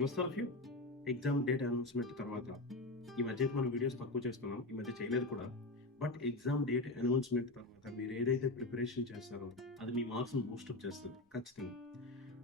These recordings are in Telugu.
Most of you exam date announcement తర్వాత ఈ మధ్య మనం వీడియోస్ తక్కువ చేస్తున్నాం, ఈ మధ్య చేయలేదు కూడా. బట్ ఎగ్జామ్ డేట్ అనౌన్స్మెంట్ తర్వాత మీరు ఏదైతే ప్రిపరేషన్ చేస్తారో అది మీ మార్క్స్ని బూస్టప్ చేస్తుంది ఖచ్చితంగా.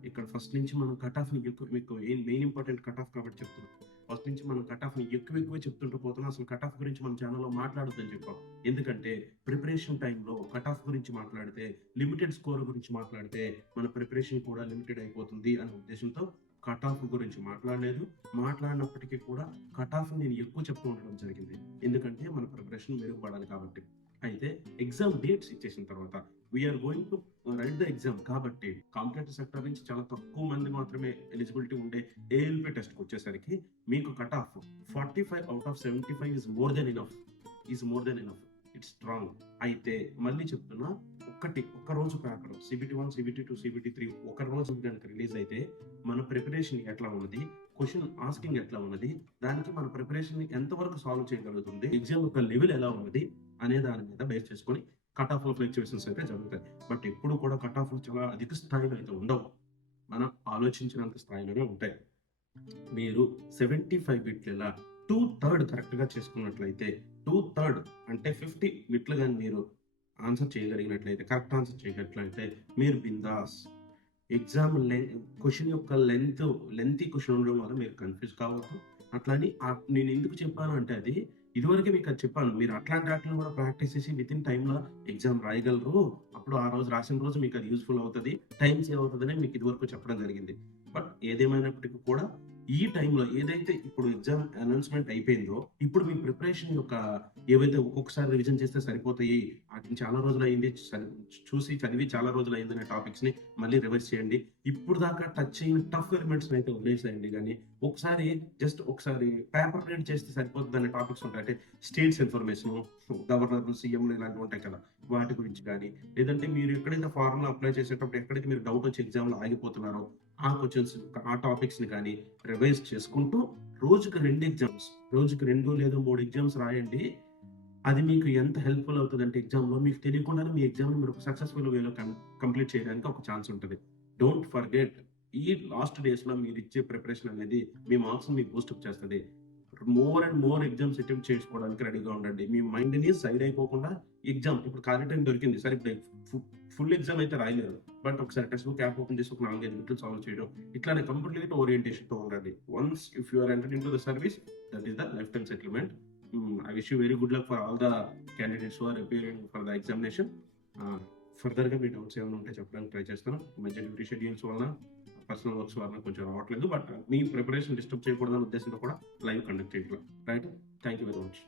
ఇక్కడ ఫస్ట్ నుంచి మనం కట్ ఆఫ్ని మీకు మెయిన్ ఇంపార్టెంట్ కట్ ఆఫ్ కాబట్టి చెప్తున్నాం. ఫస్ట్ నుంచి మనం కట్ ఆఫ్ని ఎక్కువ చెప్తుంటూ పోతున్నాం. అసలు కట్ ఆఫ్ గురించి మన ఛానల్లో మాట్లాడొద్దని చెప్పాం. ఎందుకంటే ప్రిపరేషన్ టైంలో కట్ ఆఫ్ గురించి మాట్లాడితే, లిమిటెడ్ స్కోర్ గురించి మాట్లాడితే మన ప్రిపరేషన్ కూడా లిమిటెడ్ అయిపోతుంది అనే ఉద్దేశంతో కట్ ఆఫ్ గురించి మాట్లాడలేదు. మాట్లాడినప్పటికీ కూడా కట్ ఆఫ్ నేను ఎక్కువ చెప్తూ ఉండడం జరిగింది, ఎందుకంటే మన ప్రిపరేషన్ మెరుగుపడాలి కాబట్టి. అయితే ఎగ్జామ్ డేట్స్ ఇచ్చేసిన తర్వాత we're going to write the exam కాబట్టి కాంపిటేటివ్ సెక్టర్ నుంచి చాలా తక్కువ మంది మాత్రమే ఎలిజిబిలిటీ ఉండే ఏఎల్పి టెస్ట్కి వచ్చేసరికి మీకు cut off 45/75 is more than enough. It's strong. అయితే మళ్ళీ చెప్తున్నా, ఒక్క రోజు పేపర్ CBT1, CBT2, CBT3 ఒక రోజు కనుక రిలీజ్ అయితే మన ప్రిపరేషన్ ఎట్లా ఉన్నది, క్వశ్చన్ ఆస్కింగ్ ఎట్లా ఉన్నది, దానికి మన ప్రిపరేషన్ ఎంతవరకు సాల్వ్ చేయగలుగుతుంది, ఎగ్జామ్ యొక్క లెవెల్ ఎలా ఉన్నది అనే దాని మీద బేస్ చేసుకొని కట్ ఆఫ్ ఫ్లక్చువేషన్స్ అయితే జరుగుతాయి. బట్ ఎప్పుడు కూడా కట్ ఆఫ్ చాలా అధిక స్థాయిలో అయితే ఉండవు, మనం ఆలోచించినంత స్థాయిలోనే ఉంటాయి. మీరు 75 బిట్ల 2/3 కరెక్ట్గా చేసుకున్నట్లయితే, 2/3 అంటే 50 బిట్లు కానీ మీరు ఆన్సర్ చేయగలిగినట్లయితే, కరెక్ట్ ఆన్సర్ చేయగలిగినట్లయితే మీరు బిందాస్. ఎగ్జామ్ క్వశ్చన్ యొక్క లెంతీ క్వశ్చన్ ఉండడం వల్ల మీరు కన్ఫ్యూజ్ కావద్దు. అట్లని నేను ఎందుకు చెప్పాను అంటే, అది ఇదివరకే మీకు అది చెప్పాను, మీరు అట్లాంటి వాటిని కూడా ప్రాక్టీస్ చేసి విత్ ఇన్ టైంలో ఎగ్జామ్ రాయగలరు. అప్పుడు ఆ రోజు రాసిన రోజు మీకు అది యూస్ఫుల్ అవుతుంది, టైం సేవ్ అవుతుందని మీకు ఇదివరకు చెప్పడం జరిగింది. బట్ ఏదేమైనప్పటికీ కూడా ఈ టైంలో ఏదైతే ఇప్పుడు ఎగ్జామ్ అనౌన్స్మెంట్ అయిపోయిందో, ఇప్పుడు మీ ప్రిపరేషన్ యొక్క ఏవైతే ఒక్కొక్కసారి రివిజన్ చేస్తే సరిపోతాయి, వాటిని చాలా రోజులు అయింది చూసి చదివి చాలా రోజులు అయిందనే టాపిక్స్ ని మళ్ళీ రివైజ్ చేయండి. ఇప్పుడు దాకా టచ్ అయిన టఫ్ ఎలిమెంట్స్ అయితే వదిలేసేయండి. కానీ ఒకసారి పేపర్ రీడ్ చేస్తే సరిపోతుంది అనే టాపిక్స్ ఉంటాయి. అంటే స్టేట్స్ ఇన్ఫర్మేషన్, గవర్నర్, సీఎంలు ఇలాంటివి ఉంటాయి కదా, వాటి గురించి కానీ, లేదంటే మీరు ఎక్కడైతే ఫార్ములా అప్లై చేసేటప్పుడు ఎక్కడైతే మీరు డౌట్ వచ్చి ఎగ్జామ్లో ఆగిపోతున్నారో ఆ క్వశ్చన్స్, ఆ టాపిక్స్ ని కానీ రివైజ్ చేసుకుంటూ రోజుకి 2 లేదా 3 ఎగ్జామ్స్ రాయండి. అది మీకు ఎంత హెల్ప్ఫుల్ అవుతుంది అంటే, ఎగ్జామ్లో మీకు తెలియకుండానే మీ ఎగ్జామ్ని మీరు సక్సెస్ఫుల్ వేలో కంప్లీట్ చేయడానికి ఒక ఛాన్స్ ఉంటుంది. డోంట్ ఫర్గెట్, ఈ లాస్ట్ డేస్లో మీరు ఇచ్చే ప్రిపరేషన్ అనేది మీ మార్క్స్ మీకు బూస్టప్ చేస్తుంది. More and more exams attempt చేసుకోవడానికి రెడీగా ఉండండి. మీ మైండ్ని సైడ్ అయిపోకుండా, ఎగ్జామ్ ఇప్పుడు ఖాళీ టైం దొరికింది సరే, ఇప్పుడు ఫుల్ ఎగ్జామ్ అయితే రాయలేదు, బట్ ఒకసారి టెక్స్ట్ బుక్ యాప్ ఓపెన్ చేసి ఒక 4-5 బిట్లు సాల్వ్ చేయడం, ఇట్లానే కంప్లీట్ ఓరియంటేషన్తో ఉండండి. Once if you are entered into the service, that is the lifetime settlement. I wish you very good luck for all the candidates who are appearing for the examination. ఫర్దర్గా మీ డౌట్స్ ఏమైనా ఉంటే చెప్పడానికి ట్రై చేస్తాను. మంచి డ్యూటీ షెడ్యూల్స్ వలన, పర్సనల్ వర్క్స్ వలన కొంచెం రావట్లేదు, బట్ మీ ప్రిపరేషన్ డిస్టర్బ్ చేయకూడదనే ఉద్దేశంతో కూడా లైవ్ కండక్ట్ చేయట్లేదు. Right, thank you very much.